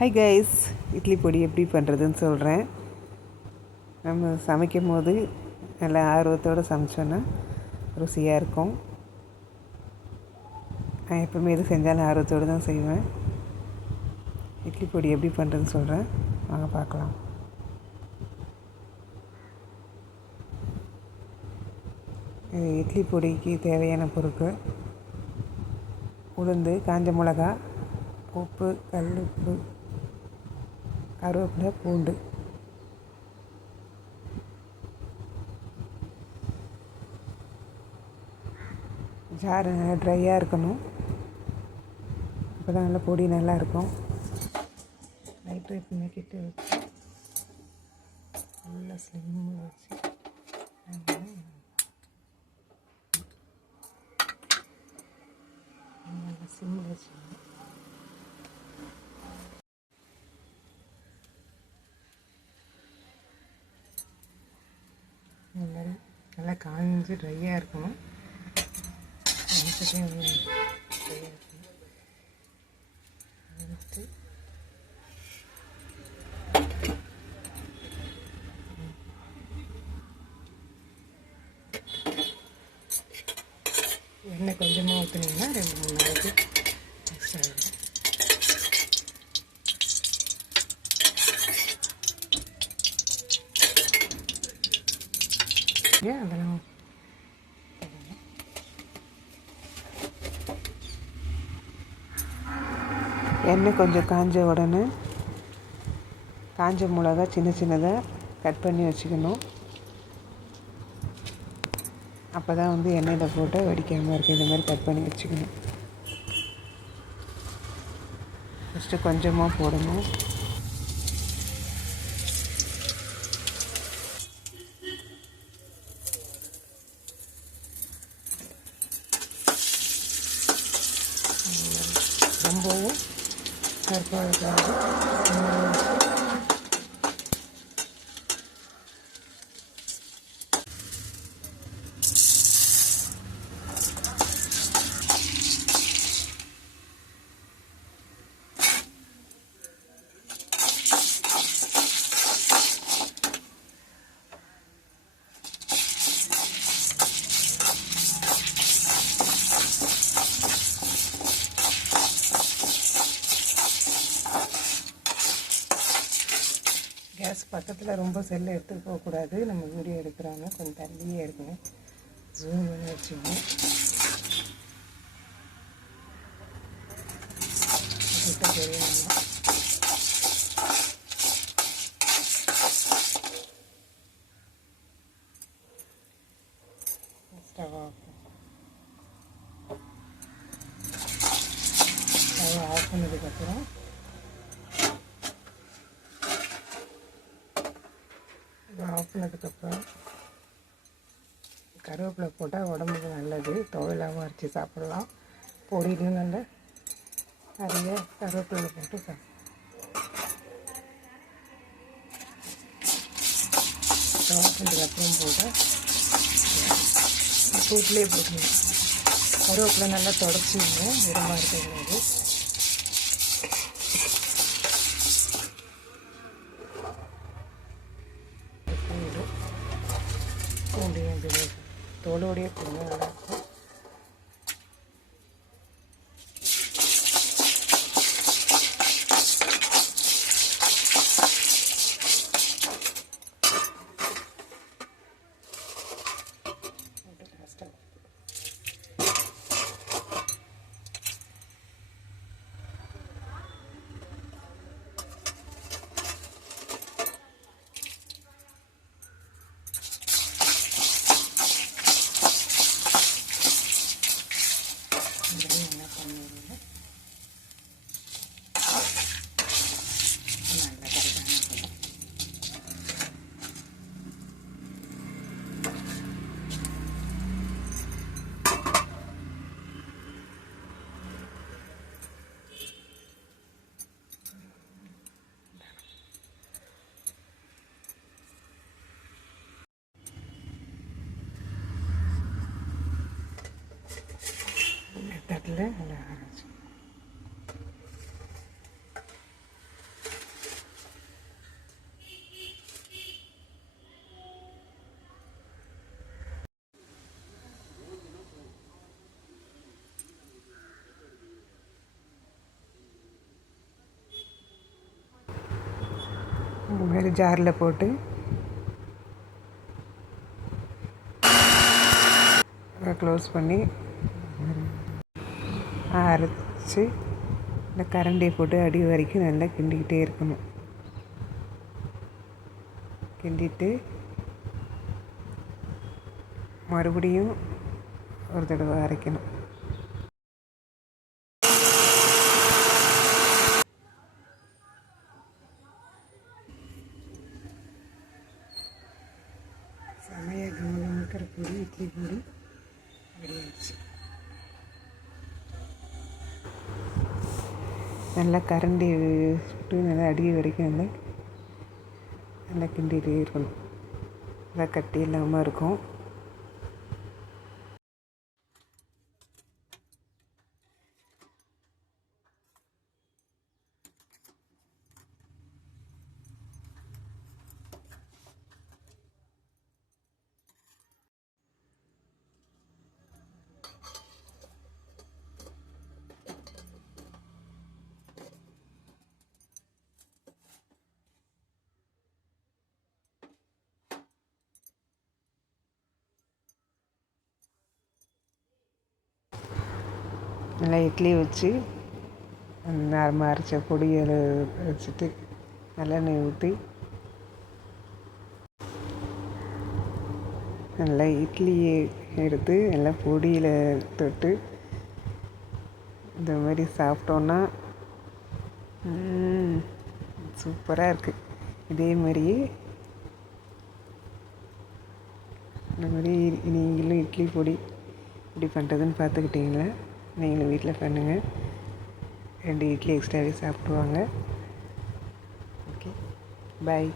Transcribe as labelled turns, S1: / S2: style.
S1: Hi guys idli பொடி எப்படி பண்ணுறதுன்னு சொல்கிறேன் நம்ம சமைக்கும் போது நல்லா ஆர்வத்தோடு சமைச்சோன்னா ருசியாக இருக்கும். நான் எப்பவுமே எது செஞ்சாலும் ஆர்வத்தோடு தான் செய்வேன். இட்லி பொடி எப்படி பண்ணுறதுன்னு சொல்கிறேன் வாங்க பார்க்கலாம். இது இட்லி பொடிக்கு தேவையான பொருட்கள். உளுந்து காஞ்ச மிளகா உப்பு கல் உப்பு கருவேப்பிலை பூண்டு. ஜார் ட்ரையாக இருக்கணும். அப்போ தான் நல்லா பொடி நல்லாயிருக்கும் லைட் எப்பவுமே கிட்ட வச்சு நல்லா ஸ்லிம்மாக வச்சு நல்லா சிம்மில் வச்சுக்கணும் இந்த மாதிரி நல்லா காஞ்சி ட்ரையாக இருக்கணும். காஞ்சதே ட்ரையாக இருக்கணும். எடுத்து எண்ணெய் கொஞ்சமாக ஊற்றுனீங்கன்னா ரெண்டு மூணு நாளைக்கு அதெல்லாம் எண்ணெய் கொஞ்சம் காஞ்ச உடனே காஞ்ச மிளகா சின்ன சின்னதாக கட் பண்ணி வச்சுக்கணும். அப்போ தான் வந்து எண்ணெயில் போட்டு வெடிக்காமல் இருக்குது இந்த மாதிரி கட் பண்ணி வச்சுக்கணும். ஃபஸ்ட்டு கொஞ்சமாக போடணும். Very. கேஸ் பக்கத்தில் ரொம்ப செல்லை எடுத்துகிட்டு போகக்கூடாது நம்ம வீடியோ எடுக்கிறாங்க கொஞ்சம் தள்ளியே இருக்குங்க ஜூம் பண்ணி வச்சுக்கணும் கிட்ட தெரியணும் ஸ்டவ் ஆஃப் ஸ்டவ் ஆஃப் பண்ணதுக்கப்புறம் ஆஃப் கருவேப்பிலை போட்டால் உடம்புக்கு நல்லது. துவையலாகவும் அரைச்சி சாப்பிடலாம். பொடியிலும் நல்ல நிறைய கருவேப்பிலை போட்டு சாப்பிடலாம் அப்புறம் பண்ணதுக்கப்புறம் போட்டால் சூட்லேயே போட்டுங்க கருவேப்பிலை நல்லா தொடச்சிடணும் இடமாக இருக்கக்கூடாது തോടുകൂടിയ കുഞ്ഞുങ്ങളെ இல்லை அழகாக இருந்துச்சு இந்த மாதிரி ஜாரில் போட்டு. க்ளோஸ் பண்ணி அரைச்சி இந்த கரண்டியை போட்டு அடி வரைக்கும் நல்லா கிண்டிக்கிட்டே இருக்கணும். கிண்டிட்டு மறுபடியும் ஒரு தடவை அரைக்கணும் செமைய கமகமக்கிற பொடி இட்லி பொடி ரெடியாச்சு நல்லா கரண்டி விட்டு நல்லா அடி வரைக்கும் நல்லா நல்லா கிண்டிகிட்டே இருக்கணும். நல்லா கட்டி இல்லாமல் இருக்கும். நல்லா இட்லி வச்சு நார்மல் அரைச்ச பொடியை வச்சுட்டு நல்லெண்ணெய் ஊற்றி நல்லா இட்லியை எடுத்து நல்லா பொடியில் தொட்டு இந்த மாதிரி சாப்பிட்டோன்னா சூப்பராக இருக்குது இதே மாதிரியே இந்த மாதிரி நீங்களும் இட்லி பொடி இப்படி பண்ணுறதுன்னு பார்த்துக்கிட்டிங்களா? நீங்களும் வீட்டில் பண்ணுங்கள் ரெண்டு இட்லி எக்ஸ்ட்ராவே சாப்பிடுவாங்க. Okay bye